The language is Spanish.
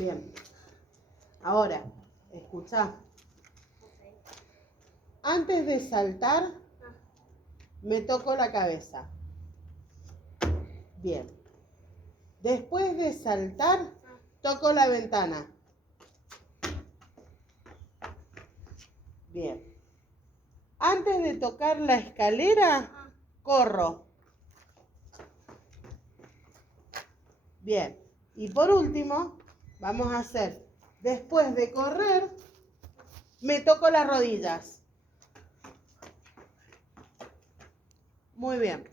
Bien. Ahora, escuchá. Antes de saltar, me toco la cabeza. Bien. Después de saltar, toco la ventana. Bien. Antes de tocar la escalera, corro. Bien. Y por último, vamos a hacer, después de correr, me toco las rodillas. Muy bien.